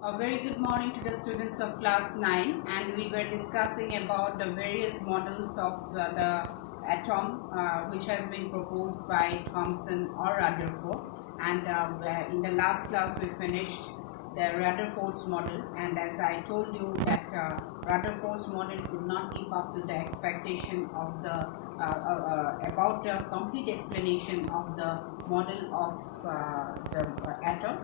A very good morning to the students of class 9, and we were discussing about the various models of the atom which has been proposed by Thomson or Rutherford. And in the last class we finished the Rutherford's model, and as I told you that Rutherford's model could not keep up to the expectation of the about the complete explanation of the model of the atom,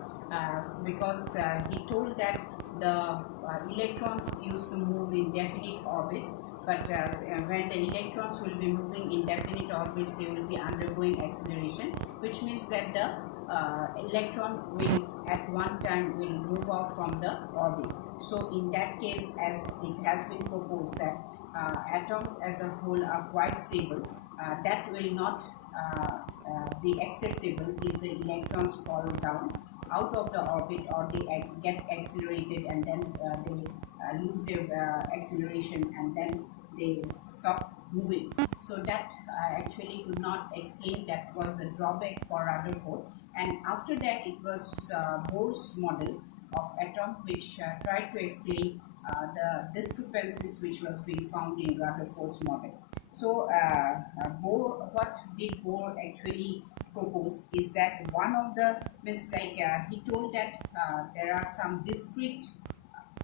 because he told that the electrons used to move in definite orbits, but when the electrons will be moving in definite orbits, they will be undergoing acceleration, which means that the electron will at one time will move out from the orbit. So in that case, as it has been proposed that atoms as a whole are quite stable, that will not be acceptable if the electrons fall down out of the orbit, or they get accelerated and then they lose their acceleration and then they stop moving. So that actually could not explain, that was the drawback for Rutherford. And after that it was Bohr's model of atom, which tried to explain the discrepancies which was being found in Rutherford's model. So Bohr, what did Bohr actually propose is that one of the means like he told that there are some discrete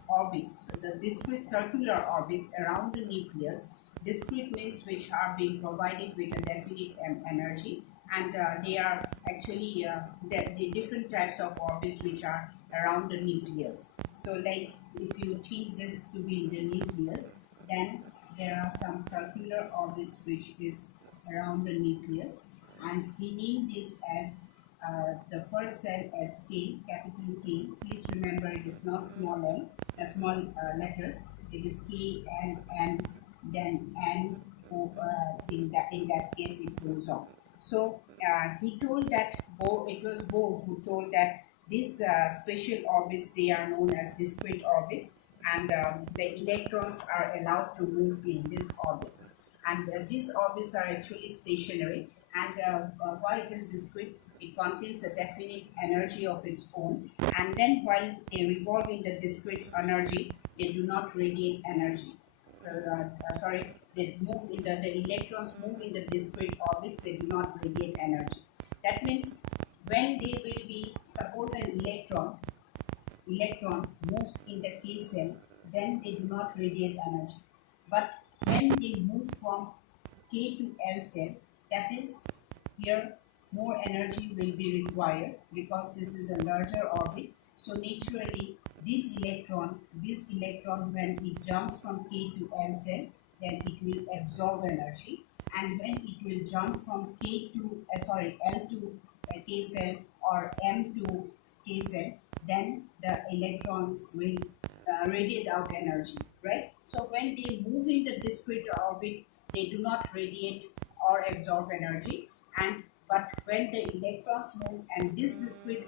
orbits, the discrete circular orbits around the nucleus. Discrete means which are being provided with a definite energy, and they are actually the different types of orbits which are around the nucleus. So like if you think this to be the nucleus, then there are some circular orbits which is around the nucleus, and we name this as the first cell as K, capital K. Please remember it is not small l, small letters. It is K and then N. In that case it goes on. So he told that it was Bohr who told that these special orbits, they are known as discrete orbits, and the electrons are allowed to move in these orbits, and these orbits are actually stationary, and while it is discrete, it contains a definite energy of its own, and then while they revolve in the discrete energy, they do not radiate energy. They move in the electrons move in the discrete orbits, they do not radiate energy. That means when they will be, suppose an electron moves in the K cell, then they do not radiate energy. But when they move from K to L cell, that is, here more energy will be required because this is a larger orbit. So naturally, this electron when it jumps from K to L cell, then it will absorb energy, and when it will jump from L to K cell or M to K cell, then the electrons will radiate out energy, right? So when they move in the discrete orbit, they do not radiate or absorb energy, and but when the electrons move and these discrete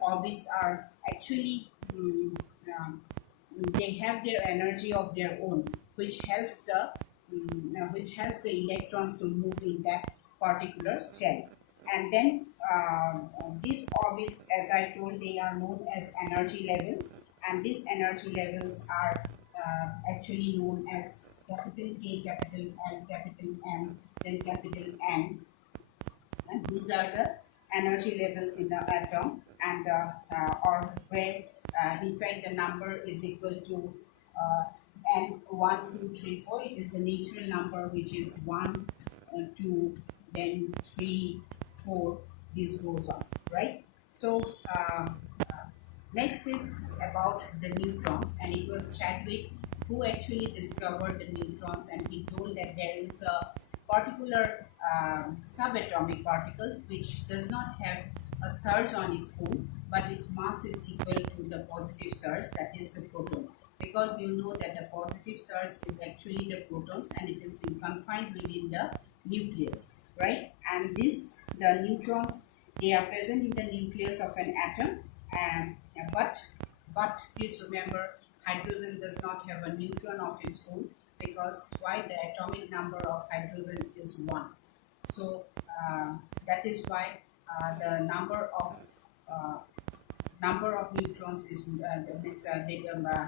orbits are actually they have their energy of their own, which helps the electrons to move in that particular cell. And then these orbits, as I told, they are known as energy levels, and these energy levels are actually known as capital K, capital L, capital M, then capital N, and these are the energy levels in the atom, and or where in fact the number is equal to n 1 2 3 4. It is the natural number, which is 1 2, then 3 4, this goes on, right? So next is about the neutrons, and it was Chadwick who actually discovered the neutrons, and he told that there is a particular subatomic particle which does not have a surge on its own, but its mass is equal to the positive surge, that is the proton. Because you know that the positive surge is actually the protons, and it is being confined within the nucleus, right? And the neutrons, they are present in the nucleus of an atom, and but please remember, hydrogen does not have a neutron of its own, because why? The atomic number of hydrogen is 1. So that is why the number of number of neutrons is the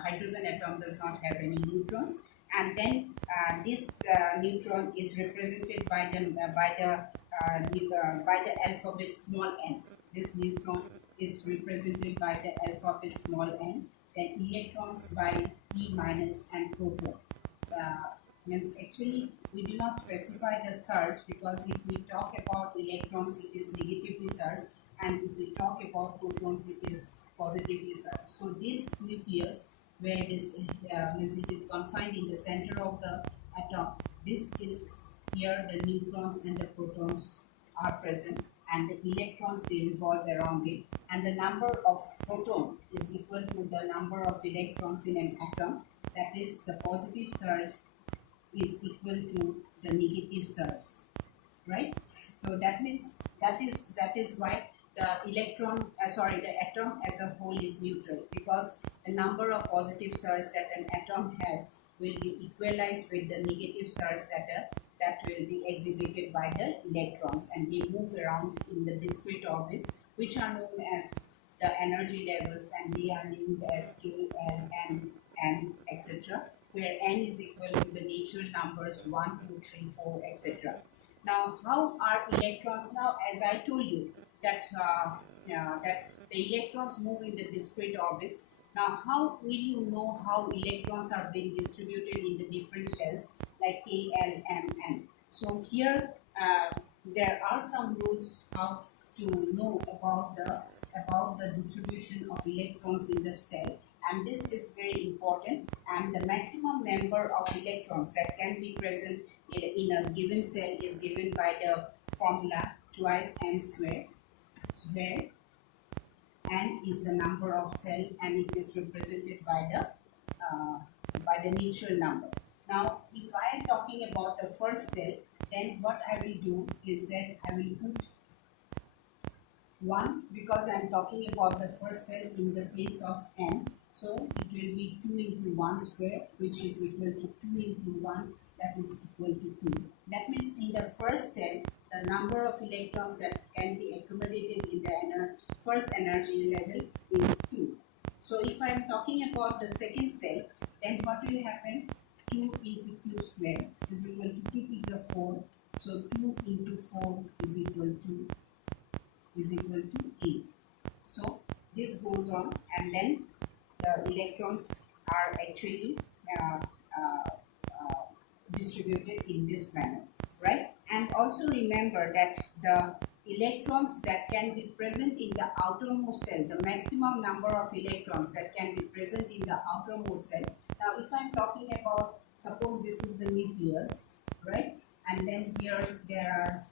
hydrogen atom does not have any neutrons, and then this neutron is represented by the alphabet small n. This neutron is represented by the alphabet small n. Then electrons by E minus and proton. Means actually we do not specify the charge, because if we talk about electrons it is negatively charged, and if we talk about protons it is positively charged. So this nucleus, where this means it is confined in the center of the atom, this is here the neutrons and the protons are present, and the electrons they revolve around it, and the number of protons is equal to the number of electrons in an atom. That is, the positive charge is equal to the negative charge, right? So that means that is why the the atom as a whole is neutral, because the number of positive charge that an atom has will be equalized with the negative charge that will be exhibited by the electrons, and they move around in the discrete orbits, which are known as the energy levels, and they are named as K, L, N, etc., where n is equal to the natural numbers 1, 2, 3, 4, etc. Now, how are electrons? Now, as I told you that that the electrons move in the discrete orbits. Now, how will you know how electrons are being distributed in the different shells like K, L, M, N? So here there are some rules how to know about the distribution of electrons in the cell, and this is very important. And the maximum number of electrons that can be present in a given cell is given by the formula twice m squared, where n is the number of cell and it is represented by the natural number. Now, if I am talking about the first cell, then what I will do is that I will put 1, because I am talking about the first cell in the place of n. So it will be 2 into 1 square, which is equal to 2 into 1, that is equal to 2. That means in the first cell, the number of electrons that can be accommodated in the first energy level is 2. So if I am talking about the second cell, then what will happen? 2 into 2 square is equal to 2 to the 4. So 2 into 4 is equal to 8. So this goes on, and then the electrons are actually distributed in this manner, right? And also remember that the electrons that can be present in the outermost cell, the maximum number of electrons that can be present in the outermost cell. Now, if I'm talking about, suppose this is the nucleus, right? And then here there are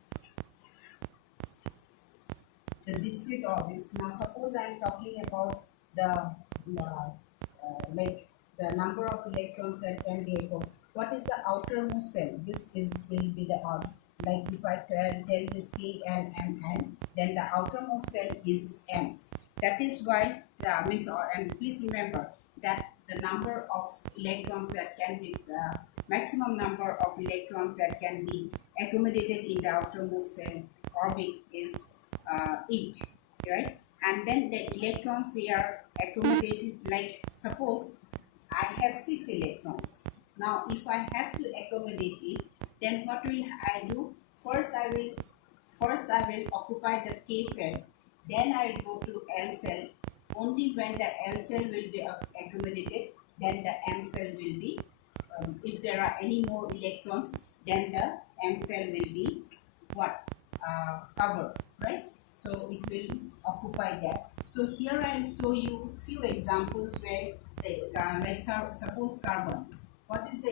the discrete orbits. Now, suppose I'm talking about the like the number of electrons that can be echoed. What is the outermost cell? This will be the like if I tell this K, L, M, N, then the outermost cell is M. That is why and please remember that the number of electrons that can be maximum number of electrons that can be accommodated in the outermost cell orbit is 8, right? And then the electrons, they are accommodated, like suppose I have 6 electrons. Now if I have to accommodate it, then what will I do? First I will occupy the K cell, then I will go to L cell. Only when the L cell will be accommodated, then the M cell will be, if there are any more electrons, then the M cell will be what? Covered, right? So it will occupy that. So here I will show you few examples where let's suppose carbon. What is the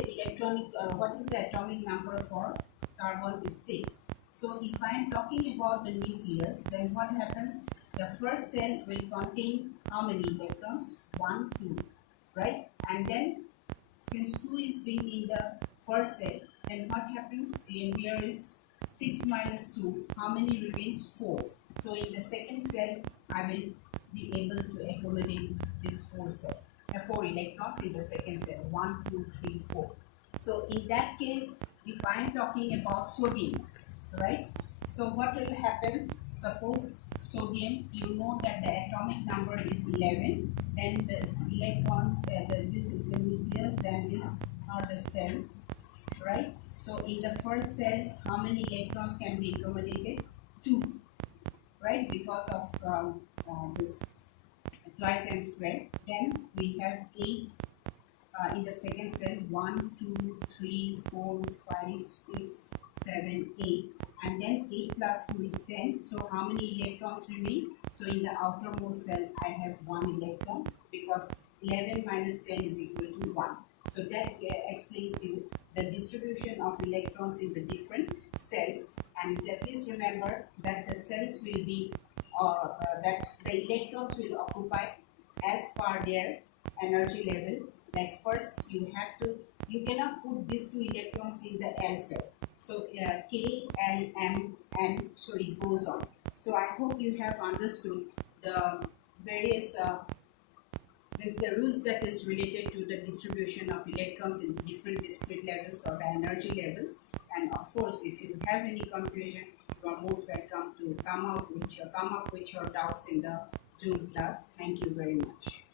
atomic number for carbon is 6. So if I am talking about the nucleus, then what happens? The first cell will contain how many electrons? 1, 2, right? And then since 2 is being in the first cell, then what happens? Here is 6 minus 2. How many remains? 4. So in the second cell, I will be able to accommodate this 4 electrons in the second cell. 1, 2, 3, 4. So in that case, if I am talking about sodium, right? So what will happen? Suppose sodium, you know that the atomic number is 11, then the electrons, this is the nucleus, then this are the cells, right? So in the first cell, how many electrons can be accommodated? 2, right? Because of this twice and square. Then we have 8 in the second cell. 1, 2, 3, 4, 5, 6, 7, 8, and then 8 plus 2 is 10. So how many electrons remain? So in the outermost cell I have 1 electron, because 11 minus 10 is equal to 1. So that explains you the distribution of electrons in the different cells. And please remember that the cells will be that the electrons will occupy as per their energy level. Like first you cannot put these 2 electrons in the L cell. So K, L, M, N, so it goes on. So I hope you have understood the various means the rules that is related to the distribution of electrons in different discrete levels or the energy levels. And of course, if you have any confusion, you are most welcome to come up with your doubts in the Zoom class. Thank you very much.